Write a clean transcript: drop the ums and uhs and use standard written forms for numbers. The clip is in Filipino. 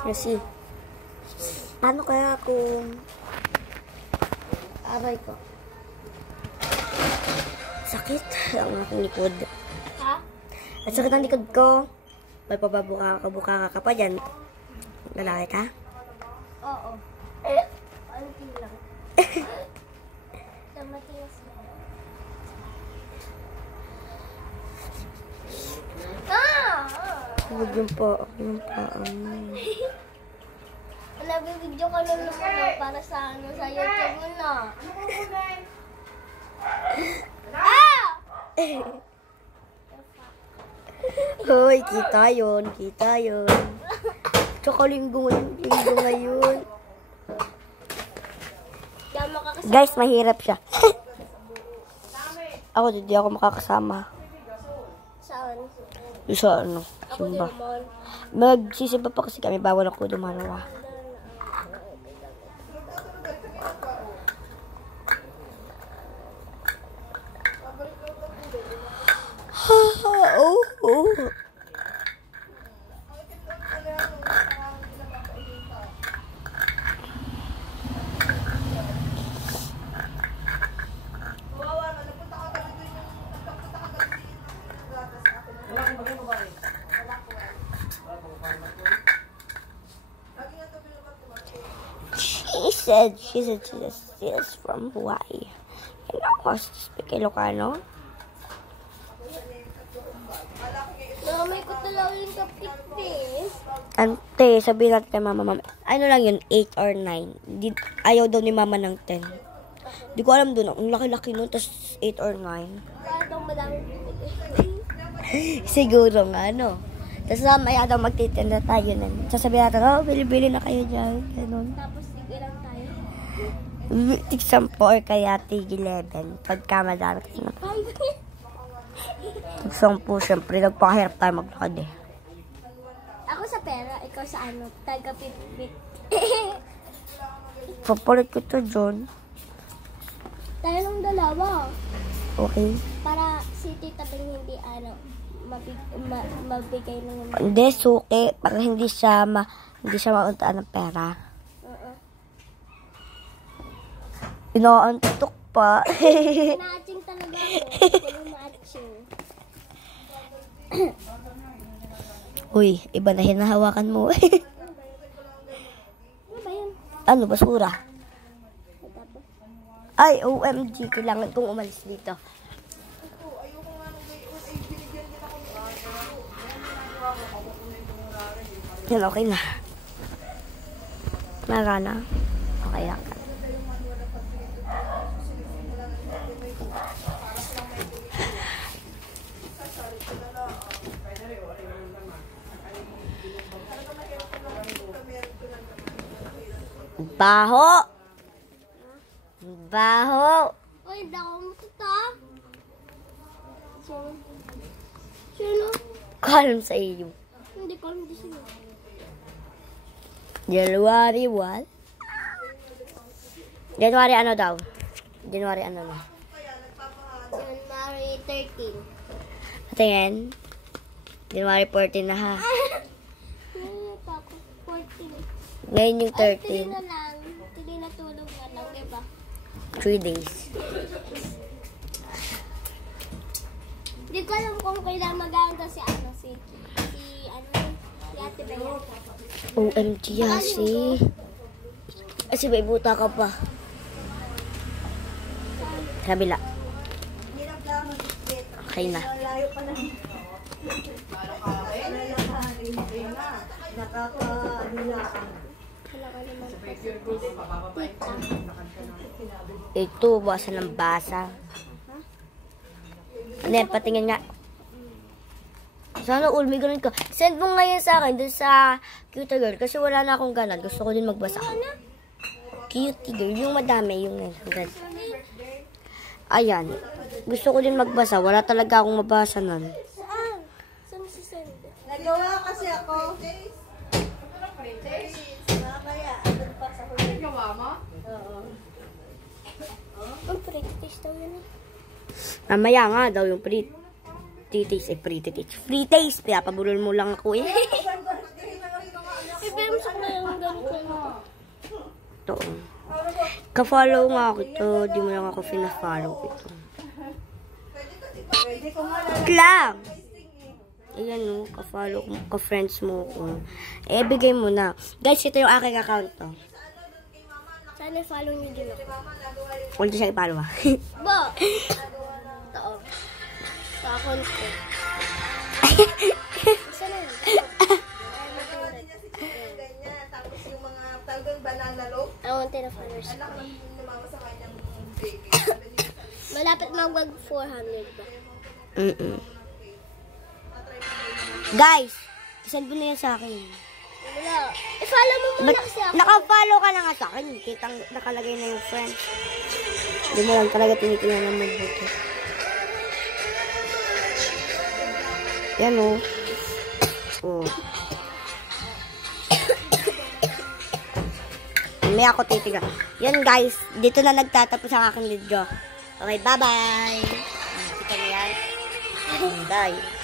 Kasi, ano kaya kung aray ko? Sakit ang aking likod. Ha? At sakit ang likod ko. May pababuka ka pa dyan. Lalaki ka? Oo. Ano lang? Matigas lang. Huwag yung pa. Nabibidyo ka nun naman para sa sa YouTube mo na. Hoy, kita yun. Tsaka linggo ngayon. Guys, mahirap siya. Ako, hindi ako makakasama. Saan? Sa ano? Simba. Magsisimba pa kasi kami. Bawal ako dumarawa. Oh. She said she is from Hawaii. And I was to speak Ilocano. May kutalawin ka pictures. Ante, sabihin natin kay mama. Ano lang yun, 8 or 9. Ayaw daw ni mama ng 10. Di ko alam doon. Ang laki-laki nun, tapos 8 or 9. Parang madaming Siguro nga, no? Tapos mamaya daw magtitinda tayo nun. Sasabihin natin, bili-bili na kayo dyan. Ganun. Tapos ilan tayo? Tig-10 or kaya tig-11. Pagka madami kasi na. Tig-10 syempre. Nagpakahirap tayo maglakad eh. Ako sa pera, ikaw sa ano? Taga-pipit. Papalit ko to, John. Tayo ng dalawa. Okay. Para si Tita Bing hindi mabigay ng Hindi, suki. Para hindi siya mauntaan ng pera. Inaantok pa. Matching talaga ako. Walang matching. Uy, iba na hinahawakan mo. Ano ba yun? Ano, basura? Ay, OMG. Kailangan kong umalis dito. Yan, okay na. Mara na. Okay lang. Baho! Uy, hindi ako matuta. Sino? Kalam sa iyo. Hindi ko alam sino. January 1? January ano daw? January ano na? January 13. Tingin? January 14 na ha. Ano pa ako? 14. Ngayon yung 13. Ay, na lang. Tuloy na tulog na lang, diba? 3 days. Hindi ko alam kung kailan mag-aanda si Ate Bea. OMG, Yasi. Kasi may buta ka pa. Kabila. Okay na. Ito, basa ng basa. Ano yan, patingin nga. Sana all may ganun ka. Send mo ngayon sa akin dun sa Cutie Girl. Kasi wala na akong ganan. Gusto ko din magbasa. Cutie Girl. Yung madami. Yung ganun. Ayan. Gusto ko din magbasa. Wala talaga akong mabasa nun. Saan? Saan si Send? Nagawa kasi ako. Mamaya, andun pa sa huli. Gawa mo? Oo. Ang pretty taste daw yun. Mamaya nga daw yung free taste. Free taste. Pinapabulol mo lang ako eh. Pero sa na yung ganito na. Ito. Ka-follow nga ako ito. Di mo lang ako pina-follow ito. Pwede ko nga Ito lang. Ayan o. Ka-follow mo. Ka-friends mo ko. Eh, bigay mo na. Guys, ito yung aking account to. Sana follow niyo din ako. Huwag niyo siya ipalo ah. Bo! Ito o. Sa account ko. Isa na yun. nagawa din niya si Chicken ganyan. Tapos yung mga talagang banana loaf. I want na followers. Anak ng mama sa kanyang baby. Malapit magwag 400 ba? Guys, isend mo na yan sa akin. Wala. I-follow mo muna kasi ako. Naka-follow ka na nga sa akin. Kitang nakalagay na yung friend. Hindi mo lang talaga tinitingnan ng mabuti. Yan o. Oh. May ako titigan. Yan guys, dito na nagtatapos ang aking video. Okay, bye-bye. Kita niyan. Bye.